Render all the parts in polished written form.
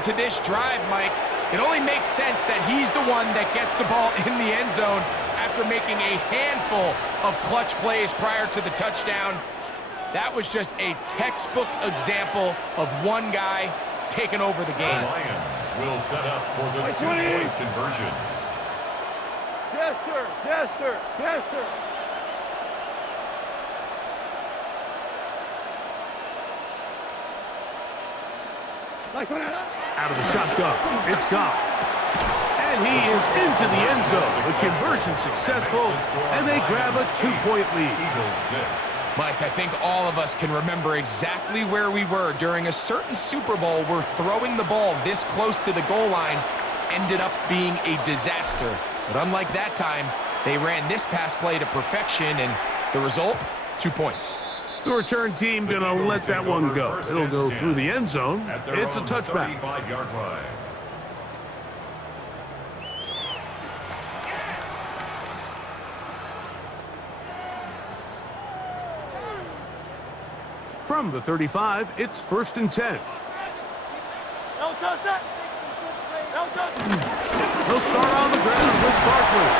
into this drive, Mike, it only makes sense that he's the one that gets the ball in the end zone after making a handful of clutch plays prior to the touchdown. That was just a textbook example of one guy taking over the game. The Lions will set up for the two-point conversion. Yes, sir. Yes, sir. Yes, sir. Out of the shotgun, it's Goff. And he is into the end zone. The conversion successful, and they grab a 2-point lead. Eagles 6. Mike, I think all of us can remember exactly where we were during a certain Super Bowl where throwing the ball this close to the goal line ended up being a disaster. But unlike that time, they ran this pass play to perfection, and the result, 2 points. The return team going to let that one go. It'll go through the end zone. It's a touchback. 35-yard line. From the 35, it's 1st and 10. Don't touch that. Don't touch it. He'll start on the ground with Barkley.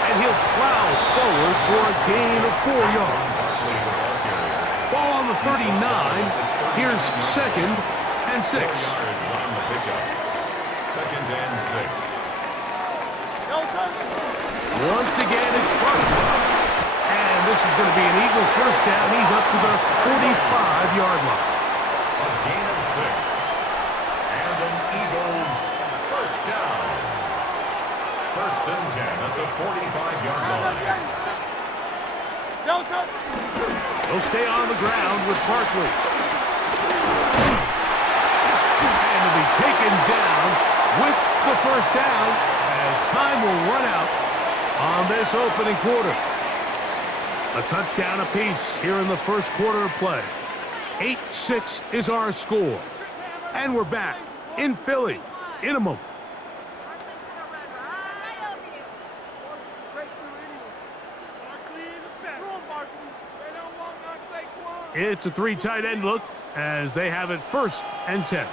And he'll plow forward for a gain of 4 yards. Ball on the 39. Here's 2nd and 6. 4 yards on the pickup. 2nd and 6. Don't touch it. Once again, it's Barkley. And this is going to be an Eagles first down. He's up to the 45-yard line. A gain of 6. And an Eagles first down. 1st and 10 at the 45-yard line. Don't touch it. He'll stay on the ground with Barkley. And he'll be taken down with the first down as time will run out on this opening quarter. A touchdown apiece here in the first quarter of play. 8-6 is our score. And we're back in Philly in a moment. It's a 3 tight end look as they have it 1st and 10.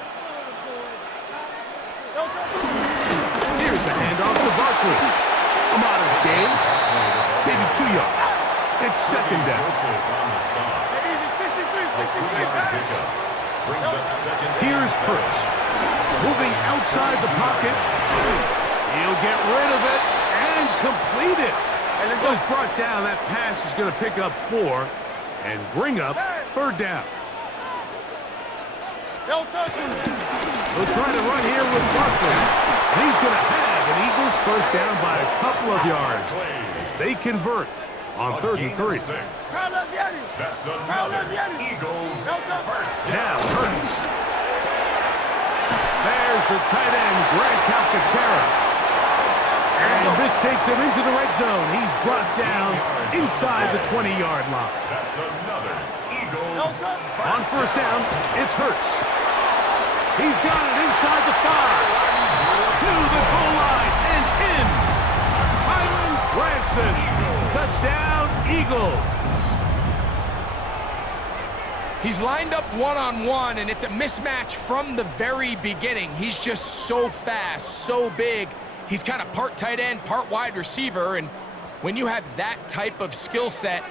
Here's a handoff to Barkley. A modest gain, maybe 2 yards. It's 2nd down. Here's Hurts. Moving outside the pocket. He'll get rid of it and complete it. And it goes brought down. That pass is going to pick up 4 and bring up 3rd down. Don't touch it. He'll try to run here with Barkley. And he's going to have an Eagles first down by a couple of yards as they convert on 3rd and 3. That's another Eagles first down. Now Hurts. There's the tight end, Grant Calcaterra. And this takes him into the red zone. He's brought down inside the 20-yard line. That's another Eagles On first down, it's Hurts. He's got it inside the 5. To the goal line and in. Kylan Granson. Touchdown, Eagles. He's lined up one-on-one, and it's a mismatch from the very beginning. He's just so fast, so big. He's kind of part tight end, part wide receiver, and when you have that type of skill set,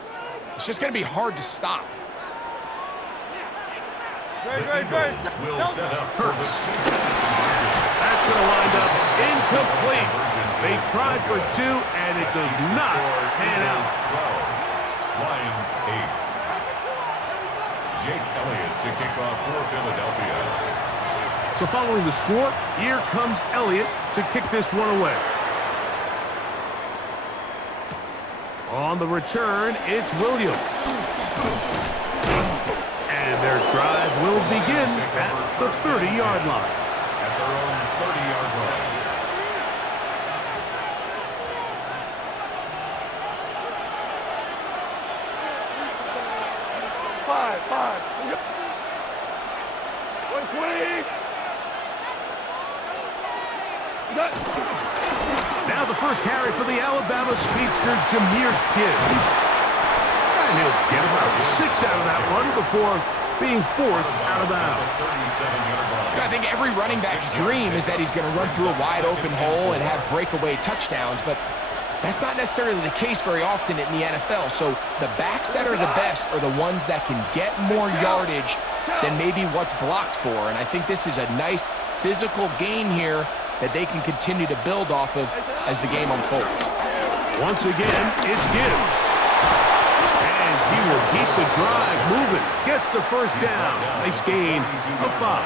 it's just going to be hard to stop. Great. Will set up Hurts. That's going to wind up incomplete. They tried for 2, and it does not pan out. 12. Lions 8. Jake Elliott to kick off for Philadelphia. So following the score, here comes Elliott to kick this one away. On the return, it's Williams. And their drive will begin at the 30-yard line. At their own 30-yard line. Five. 120. Now the first carry for the Alabama speedster, Jahmyr Gibbs. And he'll get about 6 out of that one before being forced out of bounds. I think every running back's dream is that he's going to run through a wide open hole and have breakaway touchdowns, but that's not necessarily the case very often in the NFL. So the backs that are the best are the ones that can get more yardage than maybe what's blocked for. And I think this is a nice physical game here that they can continue to build off of as the game unfolds. Once again, it's Gibbs. And he will keep the drive moving. Gets the first down. Nice gain of 5.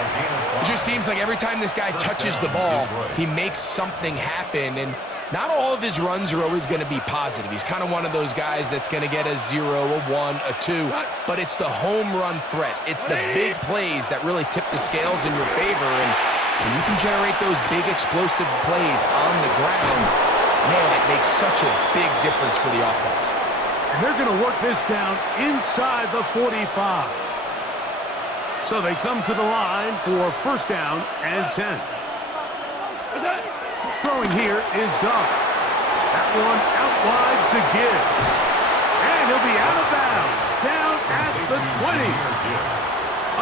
It just seems like every time this guy touches the ball, he makes something happen. And not all of his runs are always going to be positive. He's kind of one of those guys that's going to get a 0, a 1, a 2. But it's the home run threat. It's the big plays that really tip the scales in your favor. And when you can generate those big explosive plays on the ground, man, it makes such a big difference for the offense. And they're going to work this down inside the 45. So they come to the line for first down and 10. Throwing here is Goff. That one out wide to Gibbs. And he'll be out of bounds, down at the 20.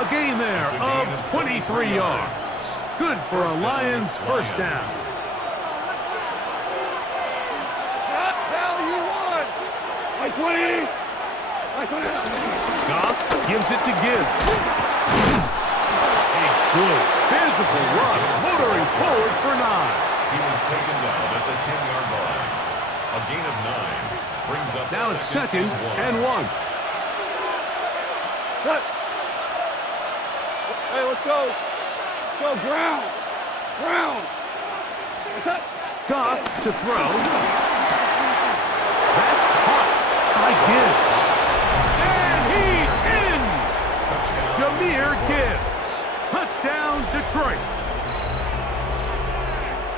A gain there of 23 yards. Good for a Lions first down. That's how you won. By 20. By 20. Goff gives it to Gibbs. A good physical run, motoring forward for 9. He was taken down at the 10-yard line. A gain of 9 brings up Now it's second and 1. Cut. Hey, let's go. Go, ground. Ground. What's that? Goff to throw. That's caught by Gibbs. And he's in! Jahmyr Gibbs. Touchdown, Detroit.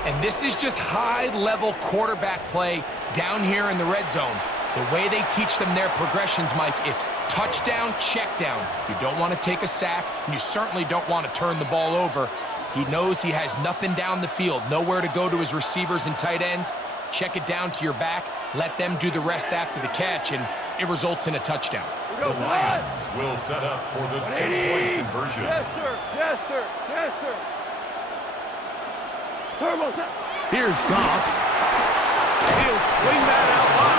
And this is just high-level quarterback play down here in the red zone. The way they teach them their progressions, Mike, it's touchdown, check down. You don't want to take a sack, and you certainly don't want to turn the ball over. He knows he has nothing down the field, nowhere to go to his receivers and tight ends. Check it down to your back, let them do the rest after the catch, and it results in a touchdown. The Lions will set up for the 2-point conversion. Yes, sir. Yes, sir. Yes, sir. Turbo, sir. Here's Goff. He'll swing that out wide.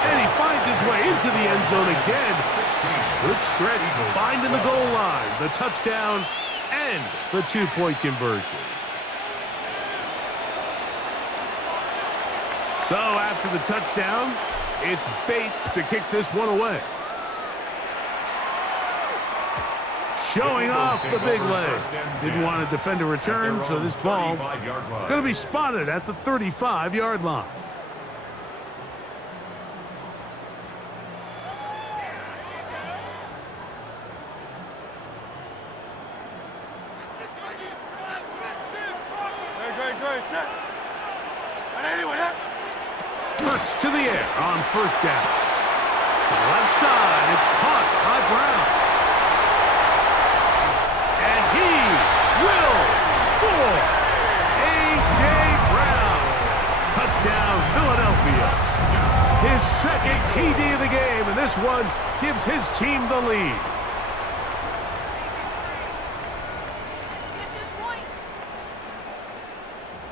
And he finds his way into the end zone again. Good stretch, finding the goal line, the touchdown, and the 2-point conversion. So after the touchdown, it's Bates to kick this one away. Showing off the big leg. Didn't want to defend a return, so this ball going to be spotted at the 35-yard line. Great. Set. Hurts to the air on first down. To the left side, it's caught by Brown. And he will score. A.J. Brown. Touchdown, Philadelphia. His second TD of the game, and this one gives his team the lead.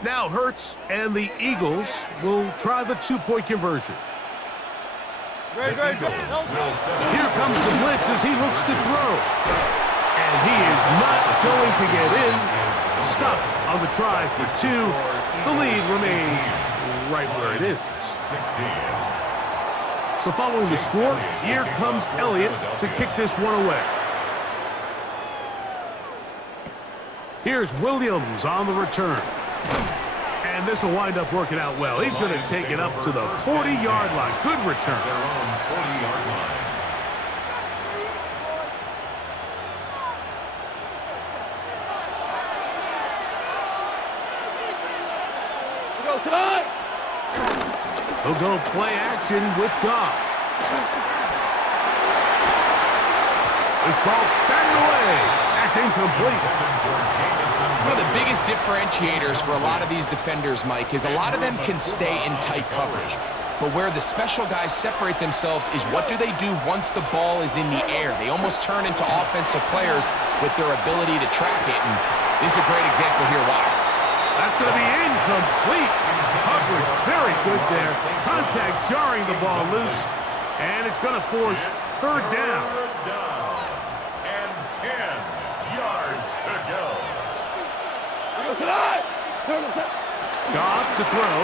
Now Hurts and the Eagles will try the 2-point conversion. Great. Here comes the blitz as he looks to throw. And he is not going to get in. Stop on the try for 2. The lead remains right where it is. 16. So following the score, here comes Elliott to kick this one away. Here's Williams on the return. And this will wind up working out well. He's going to take it up to the 40-yard line. Good return. Their own 40-yard line. Go tonight. He'll go play action with Goff. This ball batted away. That's incomplete. One of the biggest differentiators for a lot of these defenders, Mike, is a lot of them can stay in tight coverage. But where the special guys separate themselves is what do they do once the ball is in the air. They almost turn into offensive players with their ability to track it, and this is a great example here why. That's going to be incomplete. Coverage very good there. Contact jarring the ball loose, and it's going to force third down. And 10 yards to go. Goff to throw.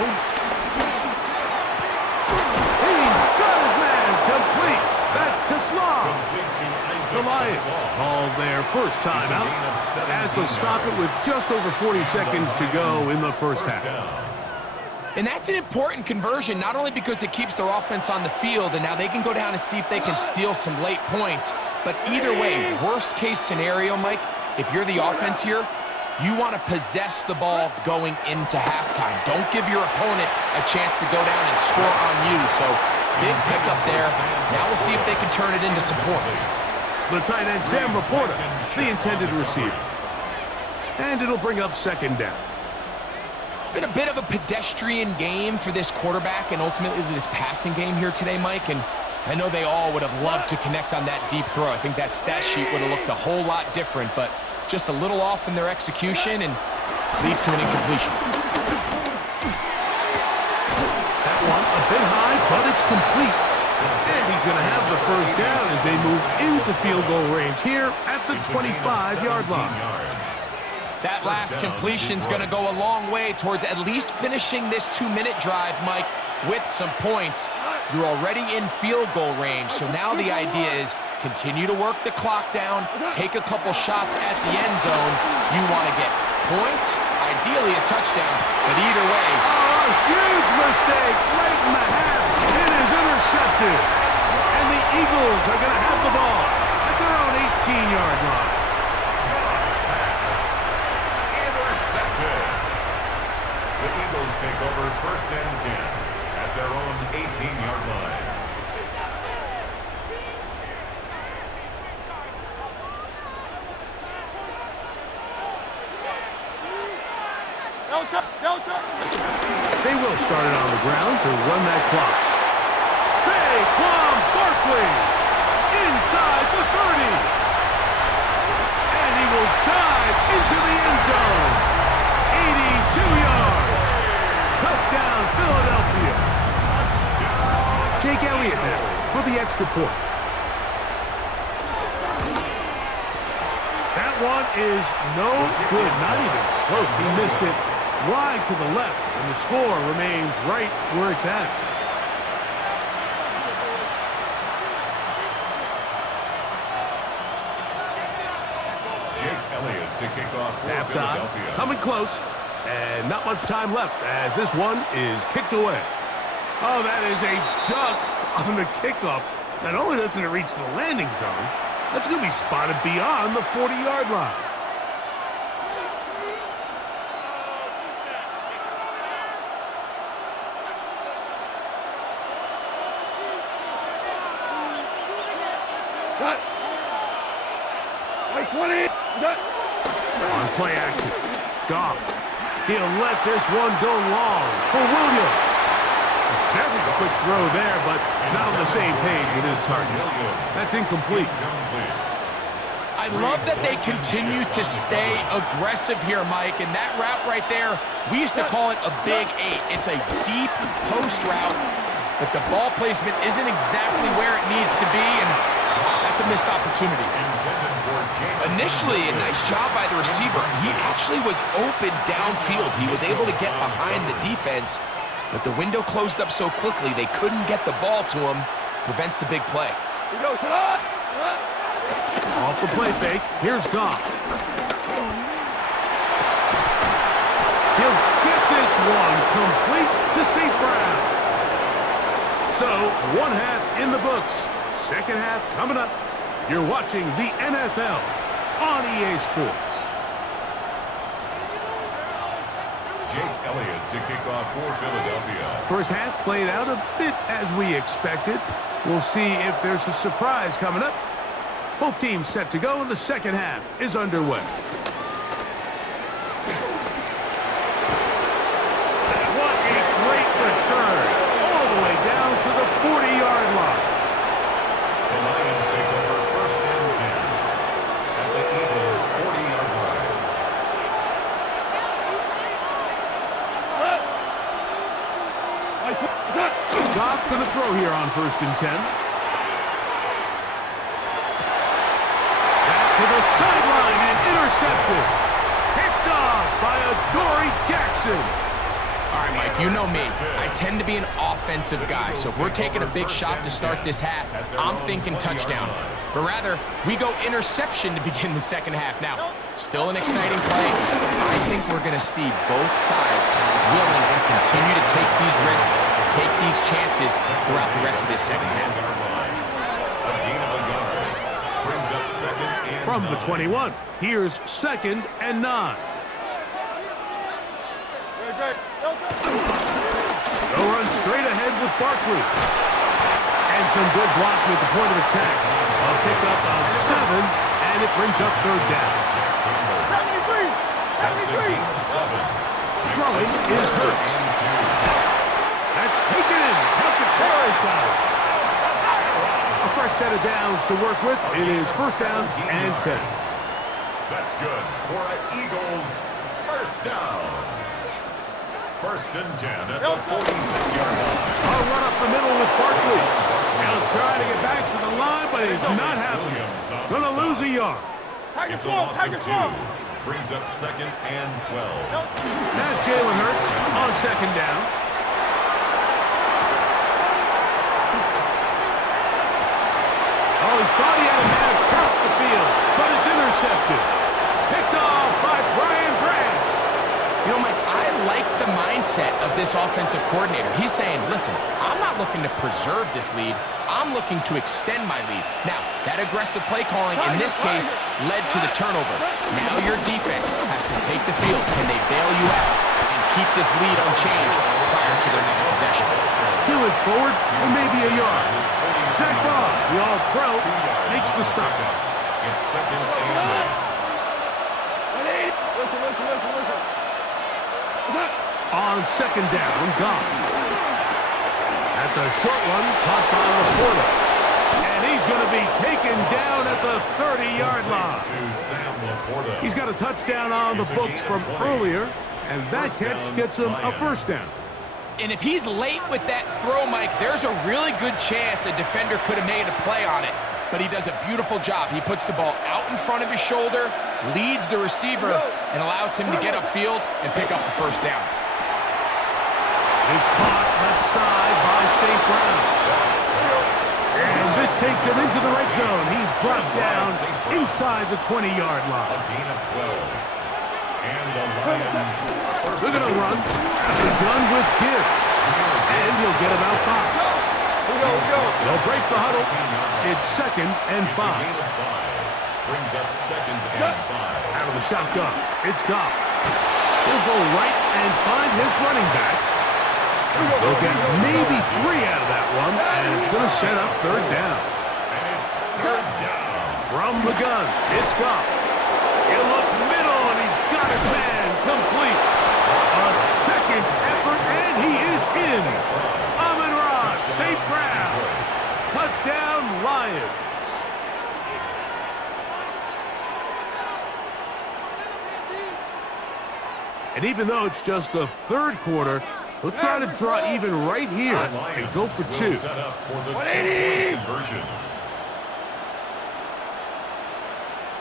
He's got his man complete. That's to Slav. The Lions called their first timeout as they stop it with just over 40 seconds to go in the first half. And that's an important conversion, not only because it keeps their offense on the field, and now they can go down and see if they can steal some late points. But either way, worst case scenario, Mike, if you're the offense here, you want to possess the ball going into halftime. Don't give your opponent a chance to go down and score on you. So big pickup there. Now we'll see if they can turn it into some points. The tight end, Sam Laporta, the intended receiver. And it'll bring up second down. It's been a bit of a pedestrian game for this quarterback and ultimately this passing game here today, Mike. And I know they all would have loved to connect on that deep throw. I think that stat sheet would have looked a whole lot different, but just a little off in their execution and leads to an incompletion. That one a bit high, but it's complete. And he's going to have the first down as they move into field goal range here at the 25-yard line. That last completion's going to go a long way towards at least finishing this 2-minute drive, Mike, with some points. You're already in field goal range, so now the idea is continue to work the clock down, take a couple shots at the end zone. You want to get points, ideally a touchdown, but either way. Oh, a huge mistake late in the half. It is intercepted. And the Eagles are going to have the ball at their own 18-yard line. Intercepted. The Eagles take over first and 10 at their own 18-yard line. They will start it on the ground to run that clock. Saquon Barkley inside the 30. And he will dive into the end zone. 82 yards. Touchdown, Philadelphia. Touchdown. Jake Elliott now for the extra point. That one is no good, not even close. He missed it wide to the left, and the score remains right where it's at. Jake Elliott to kick off for Halftime, Philadelphia. coming close, and not much time left as this one is kicked away. Oh, that is a duck on the kickoff. Not only doesn't it reach the landing zone, that's going to be spotted beyond the 40-yard line. On play action, Goff. He'll let this one go long for Williams. A very quick throw there, but not on the same page with his target. That's incomplete. I love that they continue to stay aggressive here, Mike, and that route right there, we used to call it a big 8. It's a deep post route, but the ball placement isn't exactly where it needs to be, and that's a missed opportunity. Initially, a nice job by the receiver. He actually was open downfield. He was able to get behind the defense, but the window closed up so quickly they couldn't get the ball to him. Prevents the big play. Off the play fake, here's Goff. He'll get this one complete to St. Brown. So, one half in the books. Second half coming up. You're watching the NFL on EA Sports. Jake Elliott to kick off for Philadelphia. First half played out a bit as we expected. We'll see if there's a surprise coming up. Both teams set to go, and the second half is underway. What a great return. All the way down Goff going to throw here on 1st and 10. Back to the sideline and intercepted. Picked off by Adoree Jackson. All right, Mike, you know me. I tend to be an offensive guy, so if we're taking a big shot to start this half, I'm thinking touchdown. But rather, we go interception to begin the second half. Now, still an exciting play. I think we're going to see both sides willing to continue to take these risks, take these chances throughout the rest of this second half. From the 21, here's 2nd and 9. They'll run straight ahead with Barkley. And some good blocking at the point of attack. A pickup of 7, and it brings up 3rd down. 73! Throwing is Hurts. That's taken in. Calcaterra's got it. A fresh set of downs to work with. It is 1st down and 10. That's good for an Eagles 1st down. 1st and 10 at the 46-yard line. A run up the middle with Barkley. He'll try to get back to the line, but it's not happening. Gonna lose a yard. It's a loss of 2. Brings up 2nd and 12. Now Jalen Hurts on 2nd down. Oh, he thought he had a man across the field, but it's intercepted. Picked off by Brian Branch. You know, Mike, I like the mindset of this offensive coordinator. He's saying, listen, I'm not looking to preserve this lead. I'm looking to extend my lead. Now, that aggressive play calling in this case led to the turnover. Now your defense has to take the field. Can they bail you out and keep this lead unchanged prior to their next possession? He'll forward for maybe a yard. Zach Bob, the All-Pro, makes the stop. It's 2nd and 8. Listen. On 2nd down, Goff. That's a short one caught by Laporta. And he's going to be taken down at the 30-yard line. He's got a touchdown on the books from earlier, and that catch gets him a 1st down. And if he's late with that throw, Mike, there's a really good chance a defender could have made a play on it. But he does a beautiful job. He puts the ball out in front of his shoulder, leads the receiver, and allows him to get upfield and pick up the 1st down. It is caught left side by St. Brown. And this takes him into the red zone. He's brought down inside the 20-yard line. A gain of 12. And the Lions. They're going to run at the gun with Gibbs. And he'll get about 5. They'll break the huddle. It's 2nd and 5. Brings up 2nd and 5. Out of the shotgun, it's Goff. He'll go right and find his running back. They'll get maybe 3 out of that one, and it's going to set up 3rd down. And it's 3rd down. From the gun, it's Goff. He'll look middle, and he's got his man complete. A 2nd effort, and he is in. Amon-Ra St. Brown. Touchdown, Lions. And even though it's just the 3rd quarter, he'll try to draw even right here and go for 2. Set up for the 2-point conversion.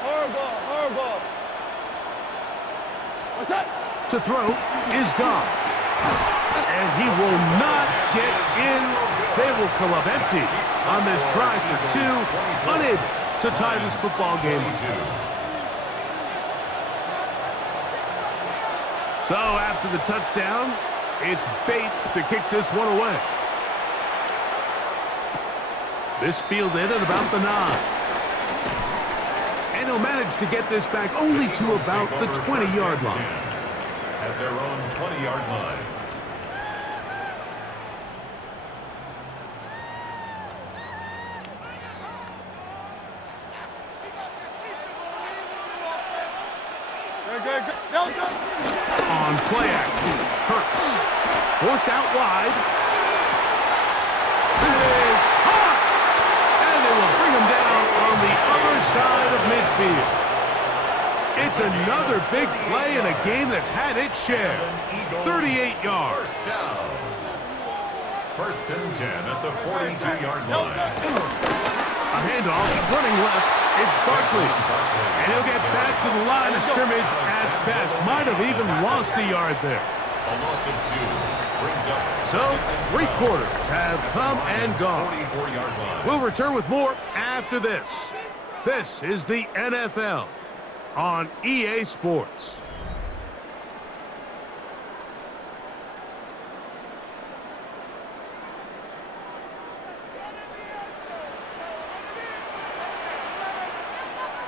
Horrible. What's that? To throw is Goff. And he will not get in. They will come up empty on this try for 2, unable to tie this football game. So after the touchdown, it's Bates to kick this one away. This fielded at about the 9. And he'll manage to get this back only to about the 20-yard line. At their own 20-yard line. On play action, Hurts. Forced out wide. It is hot! And they will bring him down on the other side of midfield. It's another big play in a game that's had its share. 38 yards. First and 10 at the 42-yard line. A handoff, running left. It's Barkley. And he'll get back to the line of scrimmage at best. Might have even lost a yard there. A loss of 2 brings up. So, 3 quarters have come and gone. 44-yard line. We'll return with more after this. This is the NFL on EA Sports.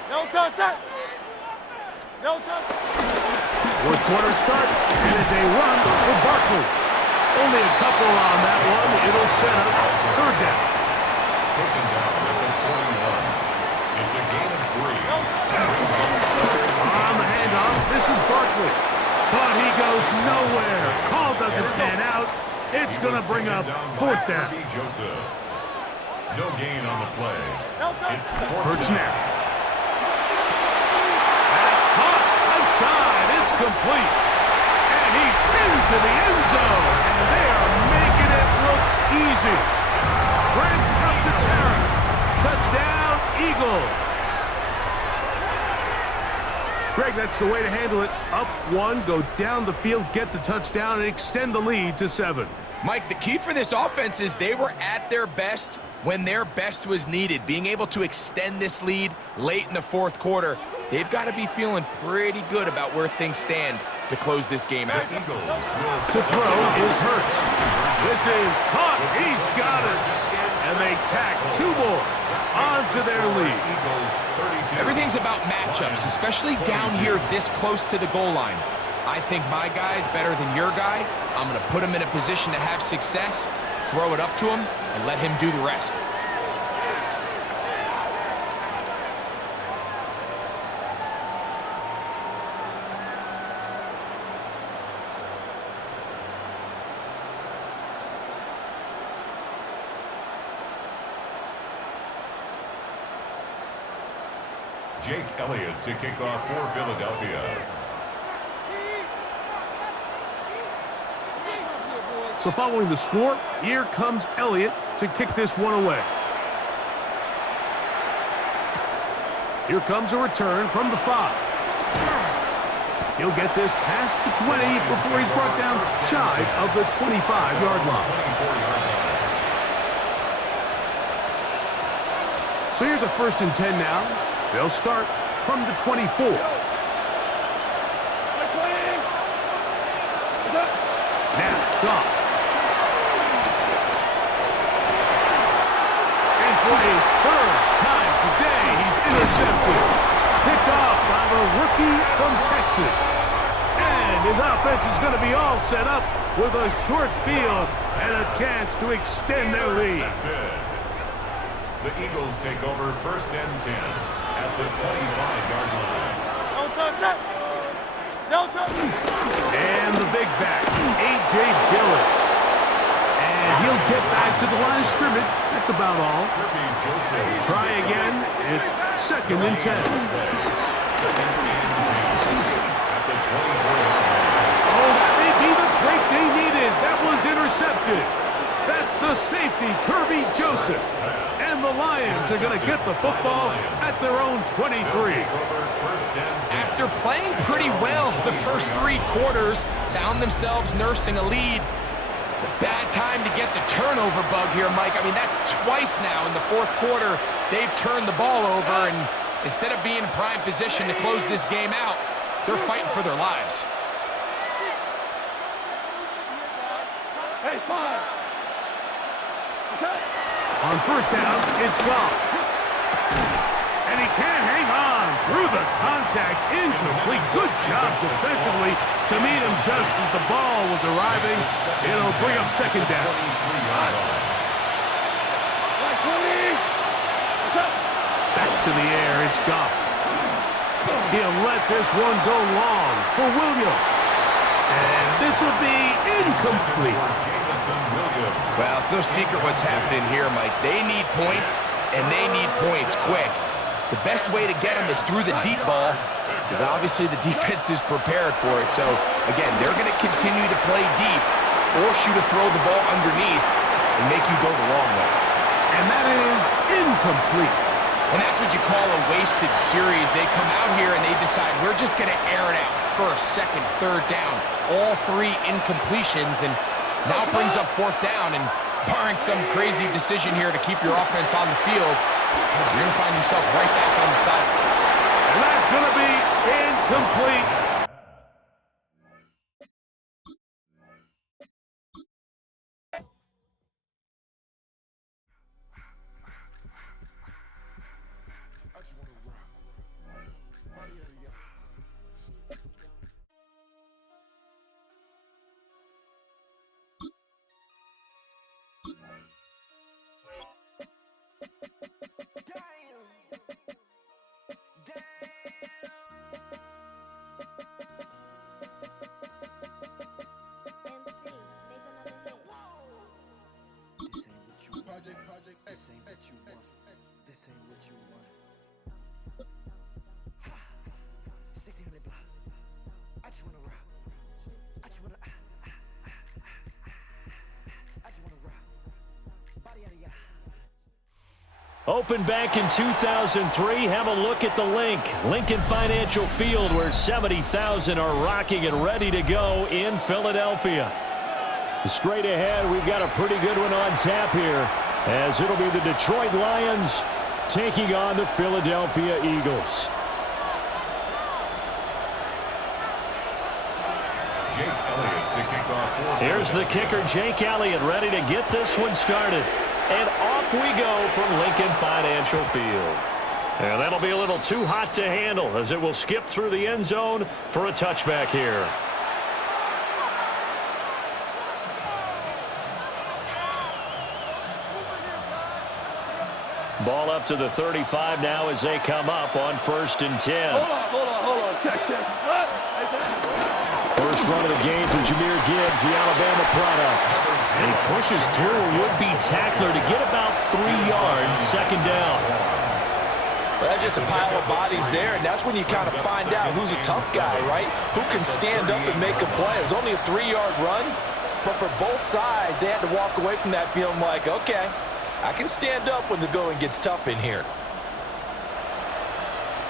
No touch that. No touch. Fourth quarter starts, and it's a run for Barkley. Only a couple on that one. It'll set up third down. Taken down at the 41. It's a gain of 3. On the handoff, this is Barkley. But he goes nowhere. Call doesn't pan out. It's going to bring up fourth down. Joseph. No gain on the play. It's fourth Hurts down. now. That's caught. Outside. It's complete. And he's into the end zone. And they are making it look easy. Brent up the terror. Touchdown, Eagles. Greg, that's the way to handle it. Up 1, go down the field, get the touchdown, and extend the lead to 7. Mike, the key for this offense is they were at their best when their best was needed. Being able to extend this lead late in the fourth quarter, they've got to be feeling pretty good about where things stand to close this game out. The Eagles will To throw is Hurts. This is caught. He's got it. And they tack 2 more onto their lead. Eagles 32. Everything's about matchups, especially down here this close to the goal line. I think my guy's better than your guy. I'm going to put him in a position to have success, throw it up to him, and let him do the rest. Jake Elliott to kick off for Philadelphia. So following the score, here comes Elliott to kick this one away. Here comes a return from the 5. He'll get this past the 20 before he's brought down shy of the 25-yard line. 24-yard line. So here's a 1st and 10 now. They'll start from the 24. Now, Goff. And for a third time today, he's intercepted. Picked off by the rookie from Texas. And his offense is going to be all set up with a short field and a chance to extend their lead. The Eagles take over 1st and 10 at the 25-yard line. No touch that. No touch. And the big back, A.J. Dillon. And he'll get back to the line of scrimmage. That's about all. Try again. It's 2nd and 10. 2nd and 10 at the 24-yard line. Oh, that may be the break they needed. That one's intercepted. That's the safety, Kirby Joseph. And the Lions are going to get the football at their own 23. After playing pretty well the first 3 quarters, found themselves nursing a lead. It's a bad time to get the turnover bug here, Mike. I mean, that's twice now in the fourth quarter they've turned the ball over, and instead of being in prime position to close this game out, they're fighting for their lives. Hey, 5. On 1st down, it's Goff. And he can't hang on through the contact. Incomplete. Good job defensively to meet him just as the ball was arriving. It'll bring up 2nd down. Back to the air, it's Goff. He'll let this one go long for Williams. And this will be incomplete. Well, it's no secret what's happening here, Mike. They need points, and they need points quick. The best way to get them is through the deep ball, but obviously the defense is prepared for it. So, again, they're going to continue to play deep, force you to throw the ball underneath, and make you go the long way. And that is incomplete. And that's what you call a wasted series. They come out here and they decide, we're just going to air it out. First, second, third down. All 3 incompletions, and now brings up 4th down. And barring some crazy decision here to keep your offense on the field, you're going to find yourself right back on the sideline. And that's going to be incomplete. This ain't what you want. This ain't what you want. 1600 block. I just wanna rock. I just wanna. I just wanna rock. Body out of ya. Opened back in 2003. Have a look at the link. Lincoln Financial Field, where 70,000 are rocking and ready to go in Philadelphia. Straight ahead, we've got a pretty good one on tap here, as it'll be the Detroit Lions taking on the Philadelphia Eagles. Jake Elliott to kick off. Here's the kicker, Jake Elliott, ready to get this one started. And off we go from Lincoln Financial Field. And that'll be a little too hot to handle, as it will skip through the end zone for a touchback here. Ball up to the 35 now as they come up on 1st and 10. Hold on. Check. First run of the game for Jahmyr Gibbs, the Alabama product. And he pushes through a would-be tackler to get about 3 yards, 2nd down. Well, that's just a pile of bodies there, and that's when you kind of find out who's a tough guy, right? Who can stand up and make a play. It was only a 3-yard run, but for both sides, they had to walk away from that feeling like, okay, I can stand up when the going gets tough in here.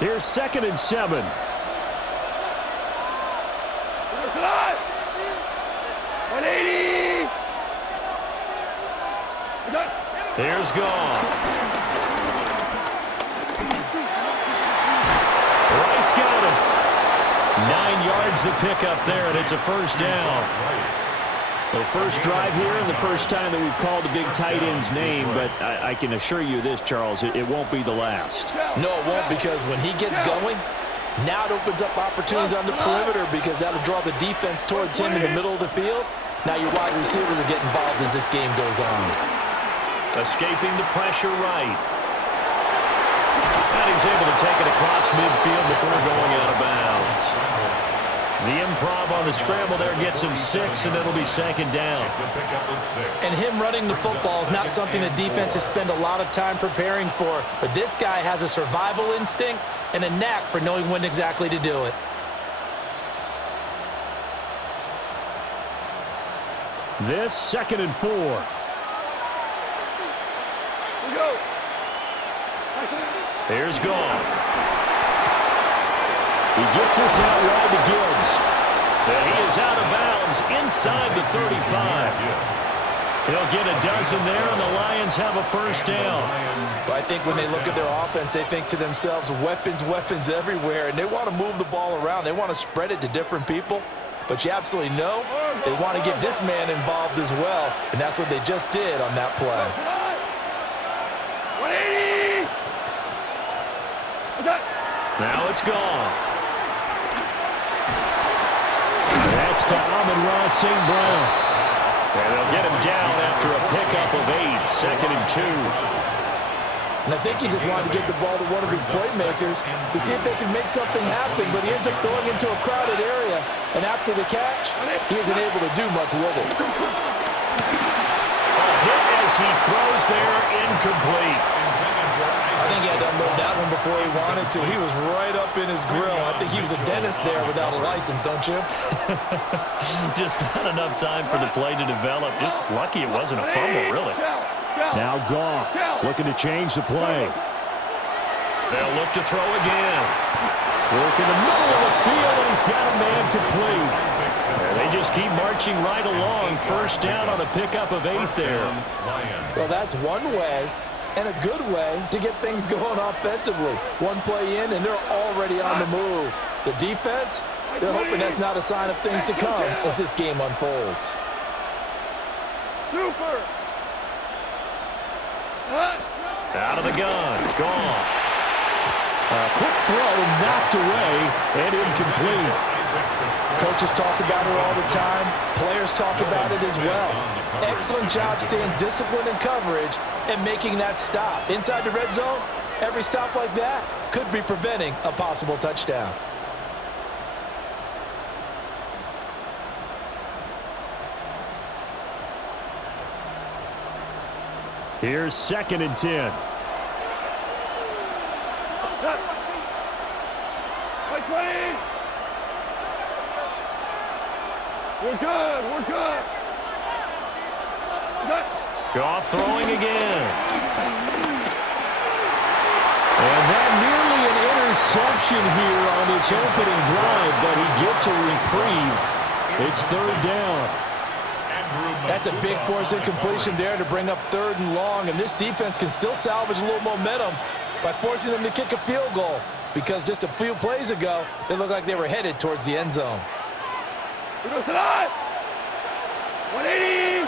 Here's 2nd and 7. Good. 180. Here's Goff. Wright's got him. 9 yards to pick up there, and it's a 1st down. The first drive here and the first time that we've called the big tight end's name, but I can assure you this, Charles, it won't be the last. No, it won't, because when he gets going, now it opens up opportunities on the perimeter, because that'll draw the defense towards him in the middle of the field. Now your wide receivers will get involved as this game goes on. Escaping the pressure right. And he's able to take it across midfield before going out of bounds. The improv on the scramble there gets him 6, and it'll be 2nd down. And him running the football is not something that defenses spend a lot of time preparing for, but this guy has a survival instinct and a knack for knowing when exactly to do it. This 2nd and 4. Go. Here's Goff. He gets this out wide to Gibbs. And he is out of bounds inside the 35. He'll get a dozen there, and the Lions have a 1st down. Well, I think when they look at their offense, they think to themselves, weapons everywhere, and they want to move the ball around. They want to spread it to different people. But you absolutely know they want to get this man involved as well, and that's what they just did on that play. 180. Now it's Goff. That's to Amon-Ra St. Brown. And they'll get him down after a pickup of 8, 2nd and 2. And I think he just wanted to get the ball to one of his playmakers to see if they can make something happen, but he ends up throwing into a crowded area, and after the catch, he isn't able to do much with it. A hit as he throws there, incomplete. I think he had to unload that one before he wanted to. He was right up in his grill. I think he was a dentist there without a license, don't you? Just not enough time for the play to develop. Just lucky it wasn't a fumble, really. Now Goff looking to change the play. They'll look to throw again. Work in the middle of the field, and he's got a man complete. And they just keep marching right along. First down on a pickup of 8 there. Well, that's one way and a good way to get things going offensively. One play in, and they're already on the move. The defense, they're hoping that's not a sign of things to come as this game unfolds. Super. Out of the gun. Gone. A quick throw knocked away and incomplete. Coaches talk about it all the time. Players talk about it as well. Excellent job staying disciplined in coverage and making that stop. Inside the red zone, every stop like that could be preventing a possible touchdown. Here's 2nd and 10. We're good. We're good. Goff throwing again. And that nearly an interception here on this opening drive, but he gets a reprieve. It's 3rd down. That's a big force incompletion there to bring up 3rd and long, and this defense can still salvage a little momentum by forcing them to kick a field goal, because just a few plays ago, they looked like they were headed towards the end zone. Here goes tonight. 180.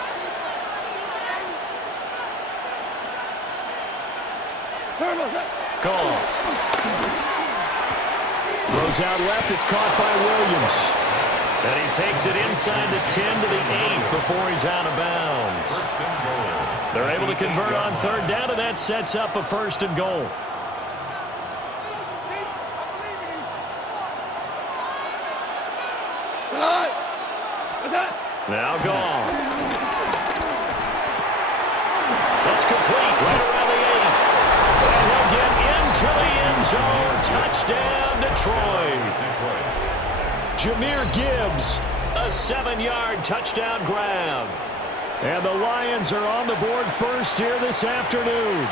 Call. Throws out left. It's caught by Williams. And he takes it inside the 10 to the 8 before he's out of bounds. They're able to convert on 3rd down, and that sets up a 1st and goal. Now Goff. That's complete right around the 8. And he'll get into the end zone. Touchdown, Detroit. Jahmyr Gibbs, a 7-yard touchdown grab. And the Lions are on the board first here this afternoon.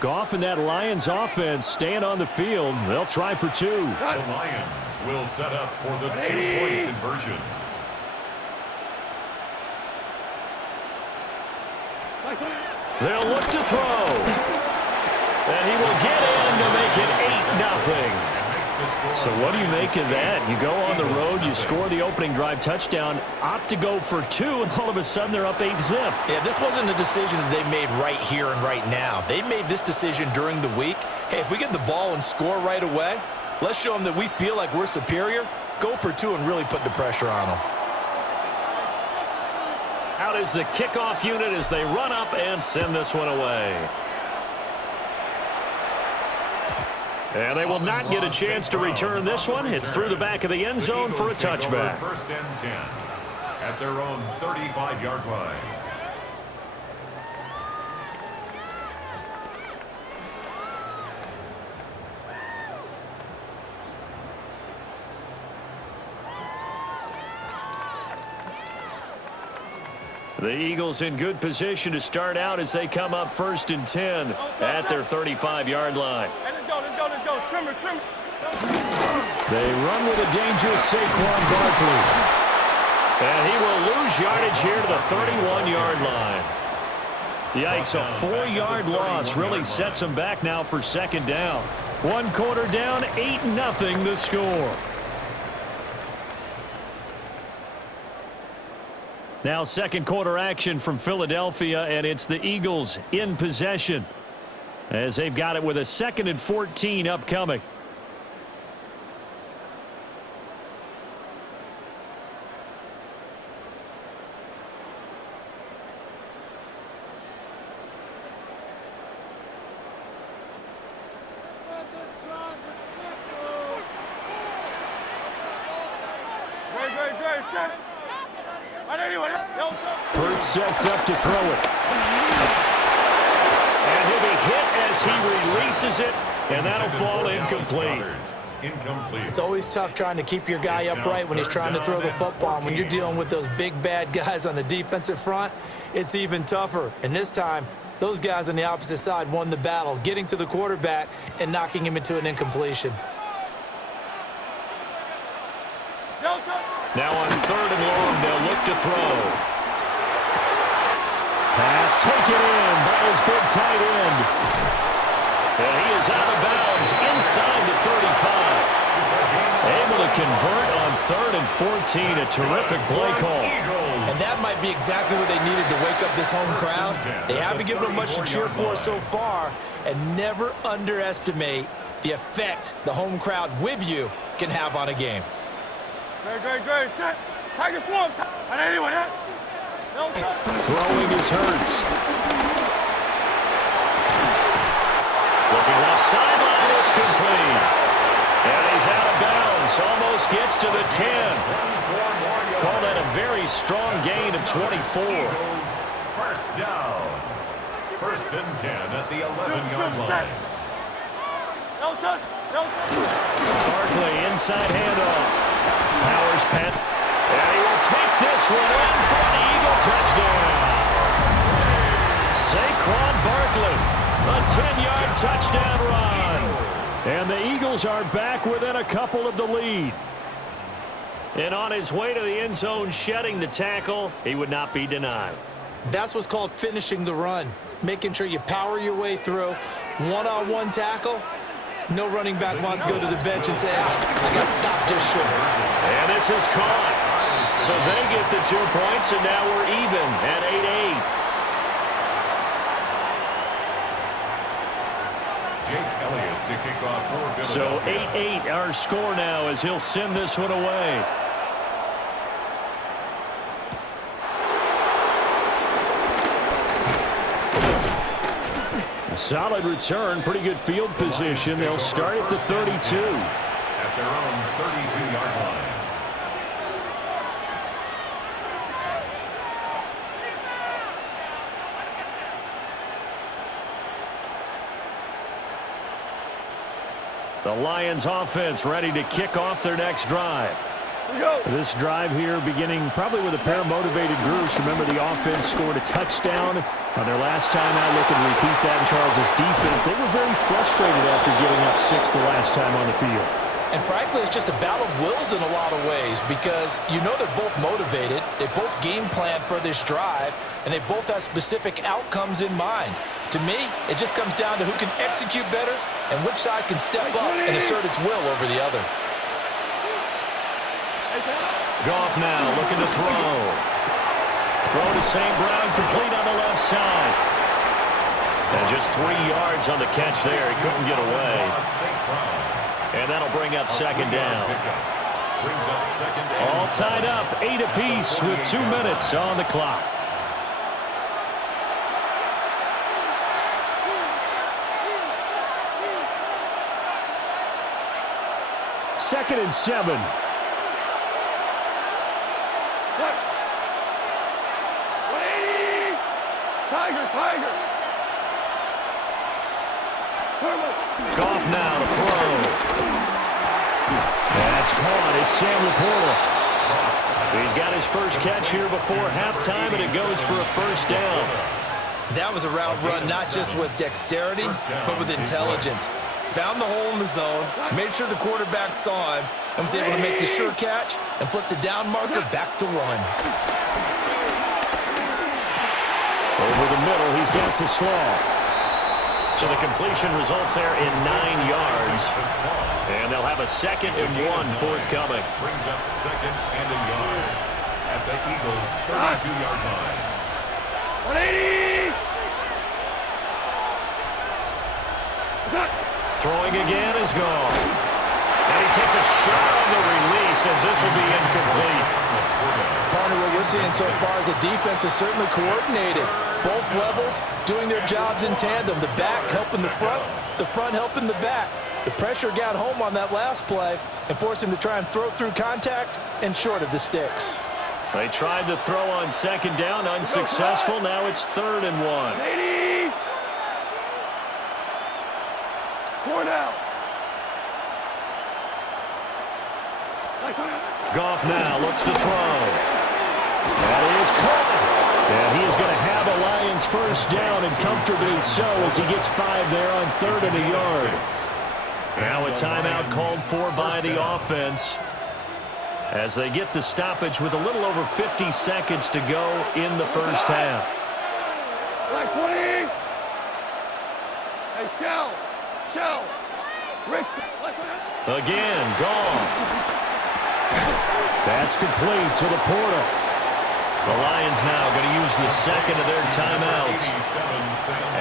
Goff and that Lions offense staying on the field. They'll try for 2. The Lions will set up for the 2-point conversion. They'll look to throw. And he will get in to make it 8-0. So what do you make of that? You go on the road, you score the opening drive touchdown, opt to go for 2, and all of a sudden they're up 8-zip. Yeah, this wasn't a decision that they made right here and right now. They made this decision during the week. Hey, if we get the ball and score right away, let's show them that we feel like we're superior. Go for 2 and really put the pressure on them. Out is the kickoff unit as they run up and send this one away. And they will not get a chance to return this one. It's through the back of the end zone for a touchback. 1st and 10 at their own 35-yard line. The Eagles in good position to start out as they come up 1st and 10 at their 35-yard line. Hey, let's go. Trimmer. They run with a dangerous Saquon Barkley. And he will lose yardage here to the 31-yard line. Yikes, a 4-yard loss really sets them back now for 2nd down. 1 quarter down, 8-0 the score. Now 2nd quarter action from Philadelphia, and it's the Eagles in possession as they've got it with a 2nd and 14 upcoming. Hurts sets up to throw it. And he'll be hit as he releases it, and that'll fall incomplete. It's always tough trying to keep your guy upright when he's trying to throw the football. And when you're dealing with those big, bad guys on the defensive front, it's even tougher. And this time, those guys on the opposite side won the battle, getting to the quarterback and knocking him into an incompletion. Now on 3rd and long, they'll look to throw. Pass taken in by his big tight end. And he is out of bounds inside the 35. Able to convert on 3rd and 14. A terrific play call. And that might be exactly what they needed to wake up this home crowd. They haven't given them much to cheer for so far. And never underestimate the effect the home crowd with you can have on a game. Great. Set. Tiger swamp. Throwing is Hurts. Looking left sideline, it's complete. And he's out of bounds, almost gets to the 10. Call that a very strong gain of 24. First down. 1st and 10 at the 11-yard line. No touch. Barkley inside handoff. Powers pent. And he will take this one in for an Eagle touchdown. Saquon Barkley, a 10-yard touchdown run. And the Eagles are back within a couple of the lead. And on his way to the end zone, shedding the tackle, he would not be denied. That's what's called finishing the run, making sure you power your way through. One-on-one tackle. No running back wants to go to the bench and say, I got stopped just short. And this is caught. So they get the 2 points, and now we're even at 8-8. Jake Elliott to kick off for Philadelphia. So 8-8 our score now as he'll send this one away. A solid return, pretty good field position. They'll start at the 32. At their own 32-yard line. The Lions offense ready to kick off their next drive. This drive here beginning probably with a pair of motivated groups. Remember, the offense scored a touchdown on their last time out. Looking to repeat that in Charles's defense. They were very frustrated after giving up 6 the last time on the field. And frankly, it's just a battle of wills in a lot of ways because you know they're both motivated. They both game plan for this drive, and they both have specific outcomes in mind. To me, it just comes down to who can execute better and which side can step up and assert its will over the other. Goff now looking to throw. Throw to St. Brown, complete on the left side. And just 3 yards on the catch there. He couldn't get away. And that'll bring up 2nd down. All tied up, 8 apiece with 2 minutes on the clock. Second and 7. Tiger. Goff now to throw. That's caught. It's Sam Laporta. He's got his first catch here before halftime, and it goes for a 1st down. That was a route run not just with dexterity, but with intelligence. Found the hole in the zone, made sure the quarterback saw him, and was able to make the sure catch and flip the down marker back to run. Over the middle, he's got to Slaw. So the completion results there in 9 yards. And they'll have a 2nd and 1 forthcoming. Brings up 2nd and a yard at the Eagles' 32-yard line. 180! Throwing again is gone. And he takes a shot on the release as this will be incomplete. Partner, what we're seeing so far is the defense is certainly coordinated. Both levels doing their jobs in tandem. The back helping the front, The front helping the back. The pressure got home on that last play and forced him to try and throw through contact and short of the sticks. They tried to throw on second down, unsuccessful. Now it's 3rd and 1. 80. 4 down. Goff now looks to throw. That is caught. And he is going to have a Lions first down, and comfortably so, as he gets 5 there on 3rd and a yard. Now a timeout called for by the offense as they get the stoppage with a little over 50 seconds to go in the first half. Black 20. Hey, Shell. Rick. Again, Goff. That's complete to the portal. The Lions now going to use the second of their timeouts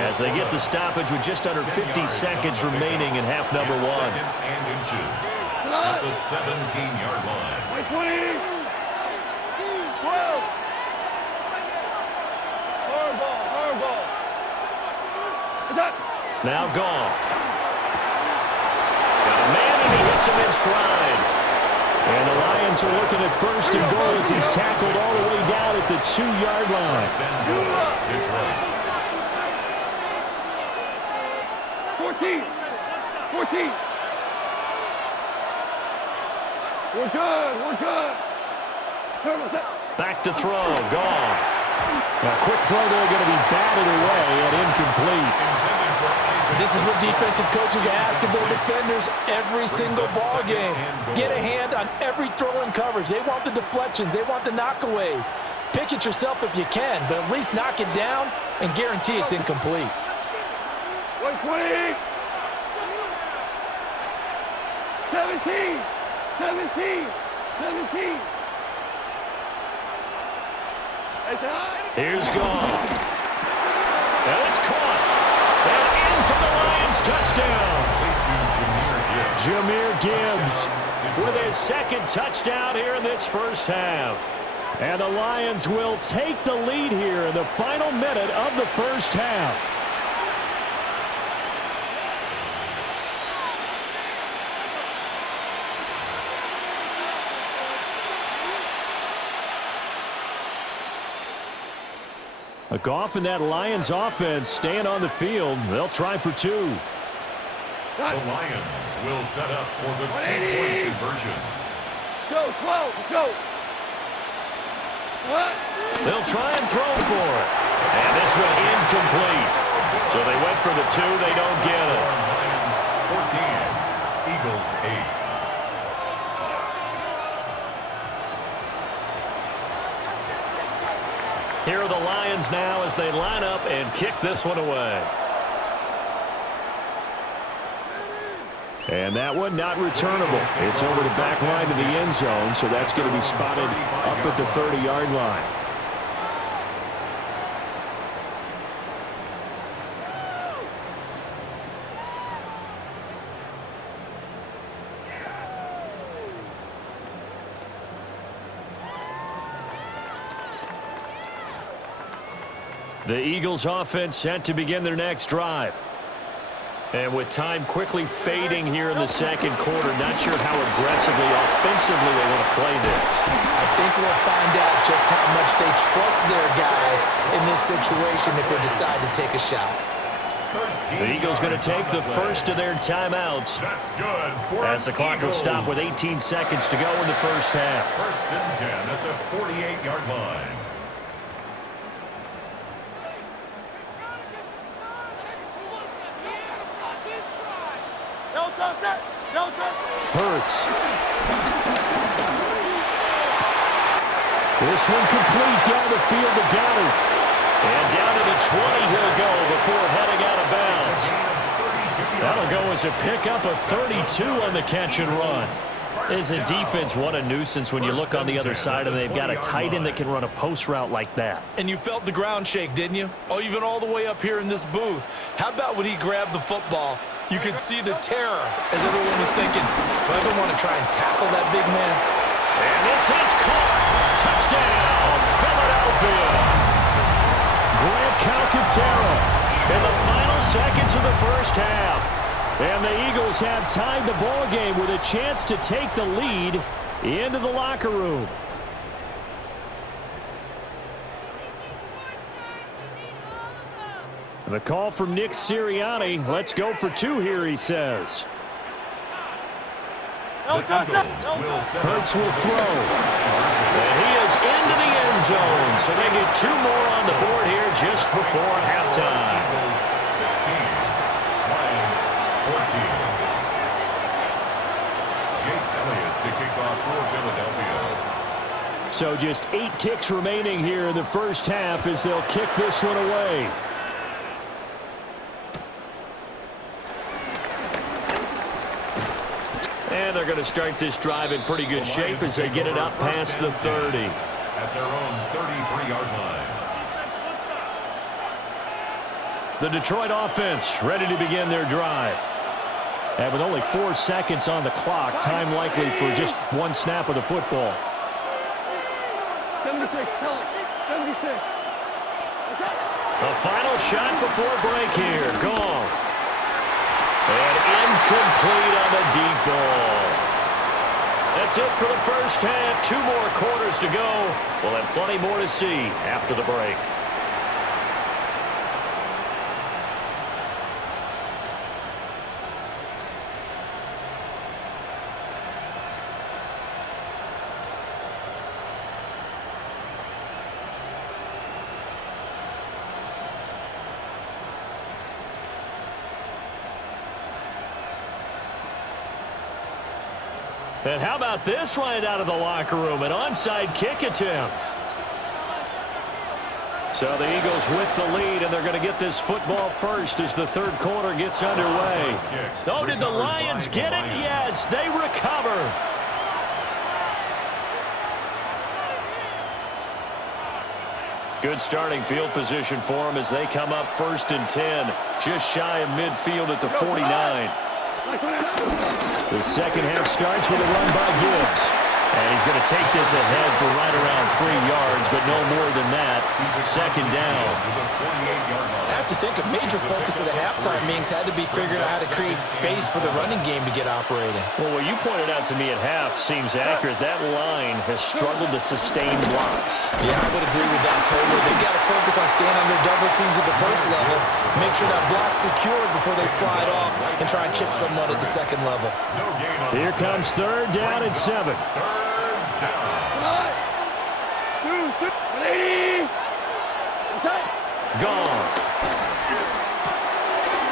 as they get the stoppage with just under 50 seconds remaining in half number 1. And inches at the 17-yard line. 20. 12. Hardball. Now Goff. Got a man and he hits him in stride. And the Lions are looking at 1st and goal as he's tackled all the way down at the 2-yard line. 14. We're good. Back to throw, Goff. A quick throw there going to be batted away and incomplete. This is what defensive coaches ask of their defenders every single ball game. Get a hand on every throw in coverage. They want the deflections. They want the knockaways. Pick it yourself if you can, but at least knock it down and guarantee it's incomplete. 120. 17. Here's Goff. And it's caught. And in for the Lions touchdown. Jahmyr Gibbs with his 2nd touchdown here in this first half. And the Lions will take the lead here in the final minute of the first half. Goff and that Lions offense staying on the field. They'll try for 2. The Lions will set up for the 2-point conversion. Go. They'll try and throw for it. And this one incomplete. So they went for the 2. They don't get it. Lions 14, Eagles 8. Here are the Lions now as they line up and kick this one away. And that one not returnable. It's over the back line of the end zone, so that's going to be spotted up at the 30-yard line. The Eagles offense set to begin their next drive. And with time quickly fading here in the second quarter, not sure how aggressively, offensively they want to play this. I think we'll find out just how much they trust their guys in this situation if they decide to take a shot. The Eagles going to take the first of their timeouts. That's good. As the clock will stop with 18 seconds to go in the first half. 1st and 10 at the 48-yard line. Hurts. This one complete down the field to Goddard. And down to the 20 he'll go before heading out of bounds. That'll go as a pickup of 32 on the catch and run. Is a defense what a nuisance when you look on the other side and they've got a tight end that can run a post route like that. And you felt the ground shake, didn't you? Oh, even all the way up here in this booth. How about when he grabbed the football? You could see the terror as everyone was thinking, do I ever want to try and tackle that big man? And this is caught. Touchdown, Philadelphia. Grant Calcaterra in the final seconds of the first half. And the Eagles have tied the ball game with a chance to take the lead into the locker room. The call from Nick Sirianni. Let's go for two here, he says. Hurts will throw. And he is into the end zone. So they get two more on the board here just before halftime. Eagles 16, Lions 14. Jake Elliott to kick off for Philadelphia. So just 8 ticks remaining here in the first half as they'll kick this one away. And they're going to start this drive in pretty good shape as they get it up past the 30. At their own 33-yard line. The Detroit offense ready to begin their drive. And with only 4 seconds on the clock, time likely for just one snap of the football. 76, 76. The final shot before break here. Goff. And incomplete on the deep ball. That's it for the first half. 2 more quarters to go. We'll have plenty more to see after the break. And how about this right out of the locker room? An onside kick attempt. So the Eagles with the lead, and they're going to get this football first as the third quarter gets underway. Oh, did the Lions get it? Yes, they recover. Good starting field position for them as they come up 1st and 10. Just shy of midfield at the 49. The second half starts with a run by Gibbs. And he's going to take this ahead for right around 3 yards, but no more than that. Second down. I have to think a major focus of the halftime meetings had to be figuring out how to create space for the running game to get operating. Well, what you pointed out to me at half seems accurate. That line has struggled to sustain blocks. Yeah, I would agree with that totally. They've got to focus on staying under double teams at the first level, make sure that block's secured before they slide off and try and chip someone at the second level. Here comes 3rd down and 7. Goff.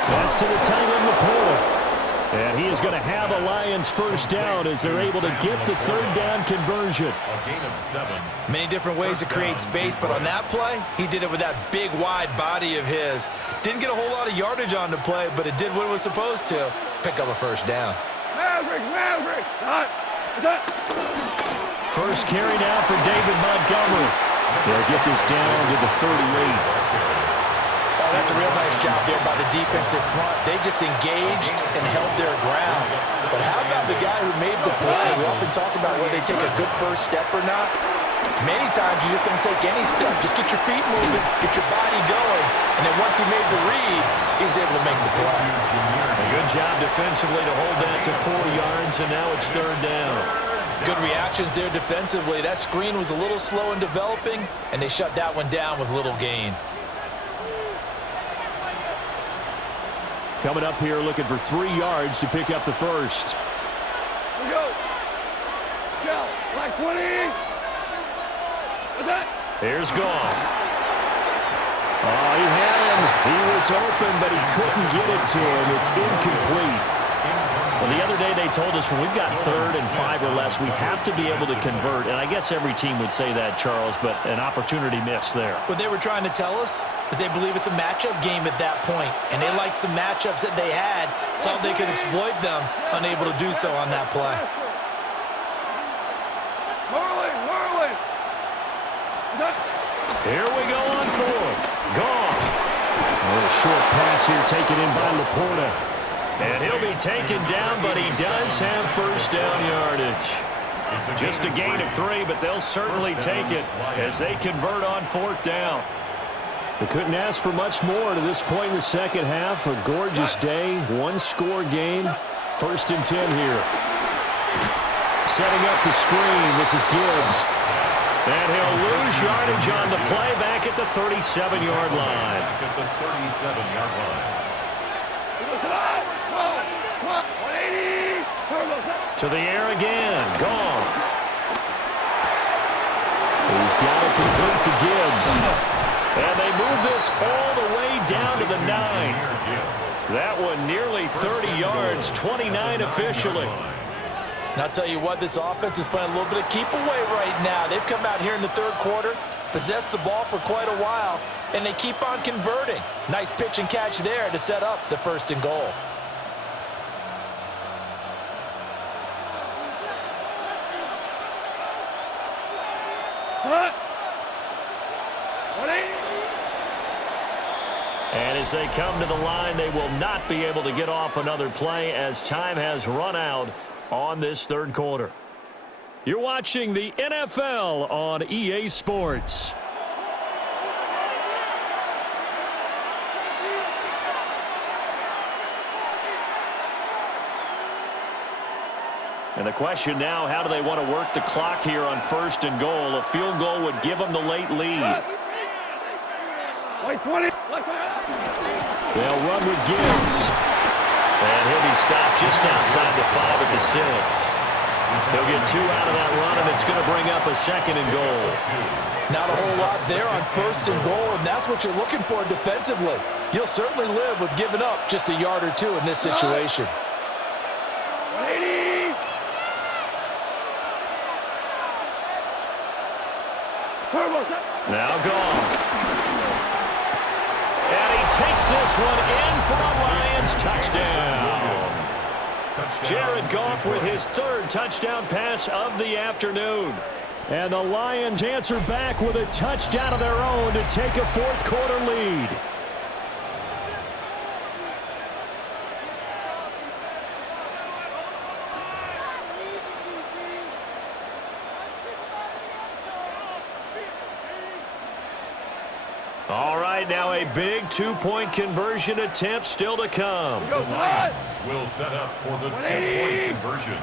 That's to the tight end, Laporta. And he is going to have a Lions first down as they're able to get the 3rd down conversion. A gain of 7. Many different ways to create space, but on that play, he did it with that big, wide body of his. Didn't get a whole lot of yardage on the play, but it did what it was supposed to. Pick up a first down. Maverick. First carry now for David Montgomery. They'll get this down to the 38. Oh, that's a real nice job there by the defensive front. They just engaged and held their ground. But how about the guy who made the play? We often talk about whether they take a good first step or not. Many times you just don't take any step. Just get your feet moving, get your body going. And then once he made the read, he was able to make the play. A good job defensively to hold that to 4 yards, and now it's 3rd down. Good reactions there defensively. That screen was a little slow in developing, and they shut that one down with little gain. Coming up here looking for 3 yards to pick up the first. Here we go. Shell, like 20. What's that? Here's Goff. Oh, he had him. He was open, but he couldn't get it to him. It's incomplete. Well, the other day they told us when we've got 3rd and 5 or less, we have to be able to convert. And I guess every team would say that, Charles, but an opportunity missed there. What they were trying to tell us is they believe it's a matchup game at that point, and they liked some matchups that they had, thought they could exploit them, unable to do so on that play. Whirling. Here we go on 4th. Goff. A little short pass here taken in by Laporta. And he'll be taken down, but he does have first down yardage. Just a gain of 3, but they'll certainly take it as they convert on 4th down. They couldn't ask for much more to this point in the second half. A gorgeous day, one-score game. 1st and 10 here. Setting up the screen, this is Gibbs. And he'll lose yardage on the play back at the 37-yard line. Back at the 37-yard line. To the air again, Goff. He's got it complete to Gibbs. And they move this all the way down to the 9. That one nearly 30 yards, 29 officially. And I'll tell you what, this offense is playing a little bit of keep away right now. They've come out here in the 3rd quarter, possessed the ball for quite a while, and they keep on converting. Nice pitch and catch there to set up the 1st and goal. And as they come to the line, they will not be able to get off another play as time has run out on this 3rd quarter. You're watching the NFL on EA Sports. And the question now, how do they want to work the clock here on 1st and goal? A field goal would give them the late lead. They'll run with Gibbs. And he'll be stopped just outside the 5 at the 6. He'll get 2 out of that run, and it's going to bring up a 2nd and goal. Not a whole lot there on 1st and goal, and that's what you're looking for defensively. You'll certainly live with giving up just a yard or 2 in this situation. Now Goff. And he takes this one in for a Lions touchdown. Jared Goff with his 3rd touchdown pass of the afternoon. And the Lions answer back with a touchdown of their own to take a 4th quarter lead. All right, now a big 2-point conversion attempt still to come. The Lions will set up for the 2-point conversion.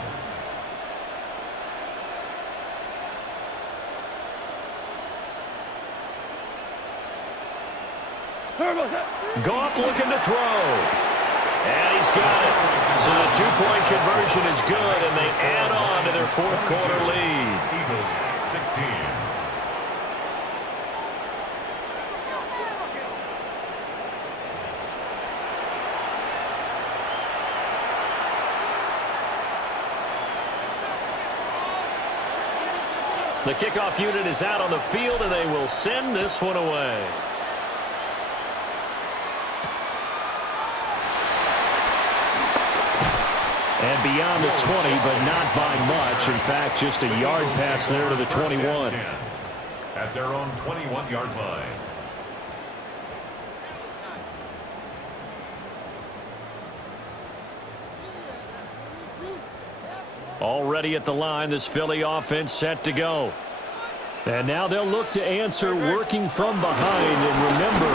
Goff looking to throw. And he's got it. So the 2-point conversion is good, and they add on to their 4th quarter lead. Eagles 16. The kickoff unit is out on the field, and they will send this one away. And beyond the 20, but not by much. In fact, just a yard pass there to the 21. At their own 21-yard line. Already at the line, this Philly offense set to go. And now they'll look to answer working from behind. And remember,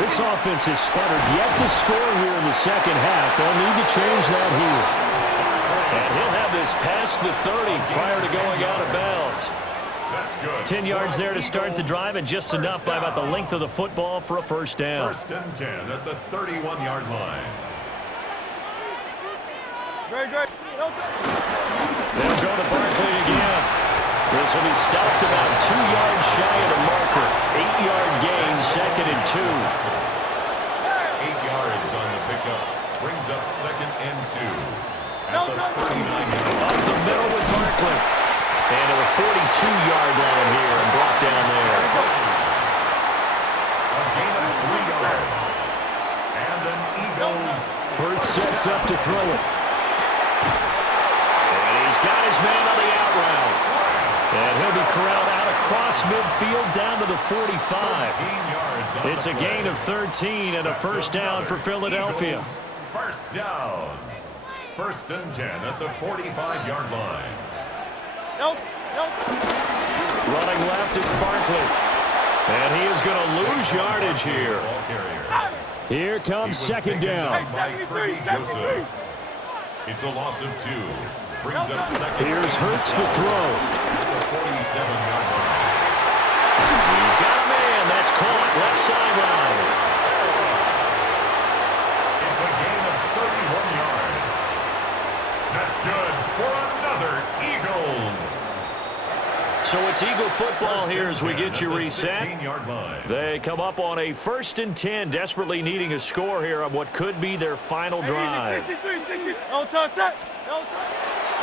this offense has sputtered yet to score here in the second half. They'll need to change that here. And he'll have this past the 30 prior to going out of bounds. That's good. 10 yards there to start the drive, and just enough by about the length of the football for a 1st down. 1st and 10 at the 31-yard line. They'll go to Barkley again. This will be stopped about 2 yards shy of the marker. 8-yard gain, 2nd and 2. 8 yards on the pickup. Brings up 2nd and 2. At the 39-yard line. Up the middle with Barkley. And to the 42-yard line here and brought down there. A gain of 3 yards. And an Eagles. Hurts sets up to throw it. He's got his man on the out route. And he'll be corralled out across midfield down to the 45. It's a gain of 13 and a 1st down for Philadelphia. Eagles, 1st down. 1st and 10 at the 45-yard line. Running left, it's Barkley. And he is going to lose yardage here. Here comes second down. It's a loss of 2. Brings up second. Here's Hurts to throw. At the 47-yard line. He's got a man. That's caught left sideline. It's a gain of 31 yards. That's good for another Eagles. So it's Eagle football here as we get you reset. 16-yard line. They come up on a 1st and 10, desperately needing a score here on what could be their final drive.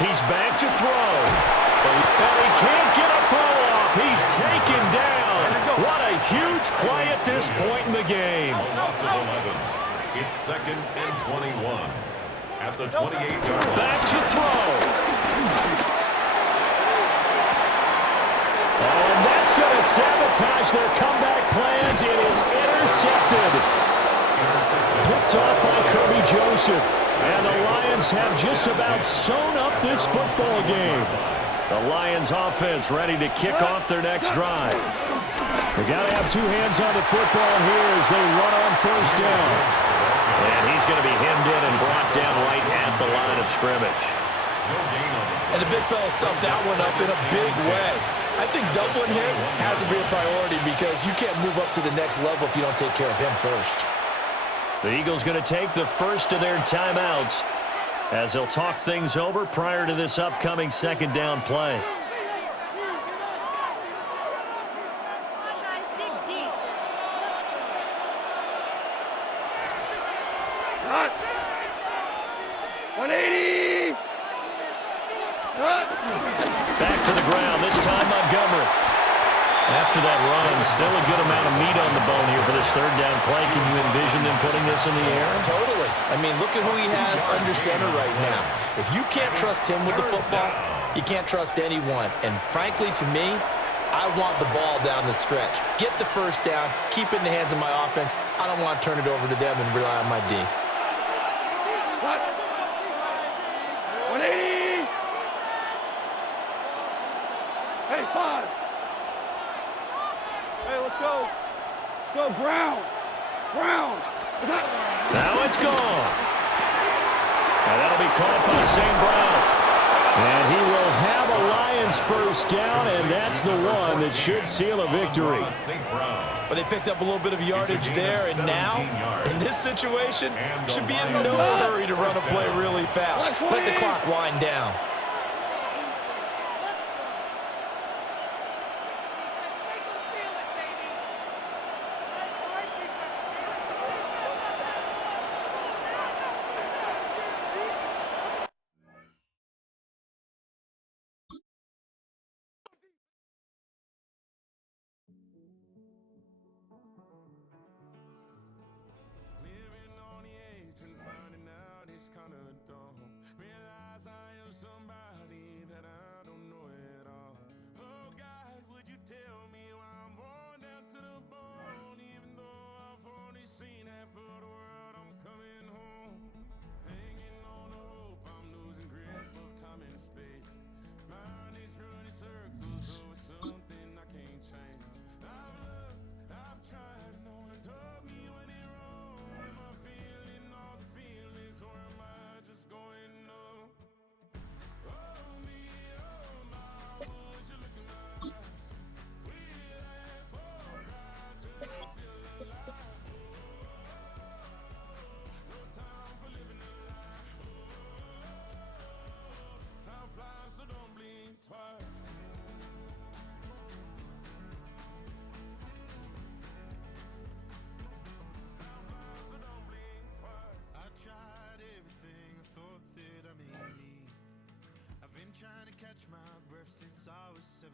He's back to throw. And he can't get a throw off. He's taken down. What a huge play at this point in the game. A loss of 11. It's 2nd and 21. At the 28-yard line. Back to throw. And that's going to sabotage their comeback plans. It is intercepted. Picked off by Kirby Joseph. And the Lions have just about sewn up this football game. The Lions offense ready to kick off their next drive. We got to have 2 hands on the football here as they run on 1st down. And he's going to be hemmed in and brought down right at the line of scrimmage. And the big fella stuffed that one up in a big way. I think doubling him has to be a priority because you can't move up to the next level if you don't take care of him first. The Eagles going to take the first of their timeouts as they'll talk things over prior to this upcoming 2nd down play. Not. 180. Back to the ground, this time Montgomery. After that run, still a good amount of meat on the bone here for this 3rd down play. Can you envision them putting this in the air? Totally. I mean, look at who he has under center right now. If you can't trust him with the football, you can't trust anyone. And frankly, to me, I want the ball down the stretch. Get the 1st down, keep it in the hands of my offense. I don't want to turn it over to them and rely on my D. What? 180. Hey, 5. Hey, let's go. Go, Brown. Brown. Now it's gone. And that'll be caught by St. Brown. And he will have a Lions 1st down, and that's the one that should seal a victory. But they picked up a little bit of yardage there, and now, in this situation, should be in no hurry to run a play really fast. Let the clock wind down. Trying to catch my breath since I was 17.